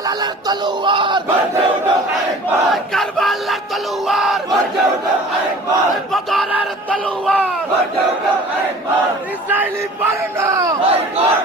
জালালের তলোয়ার গর্জে উঠো আরেকবার, কারবালার তলোয়ার গর্জে উঠো আরেকবার, বদরের তলোয়ার গর্জে উঠো আরেকবার, ইসরায়েলি পণ্য বয়কট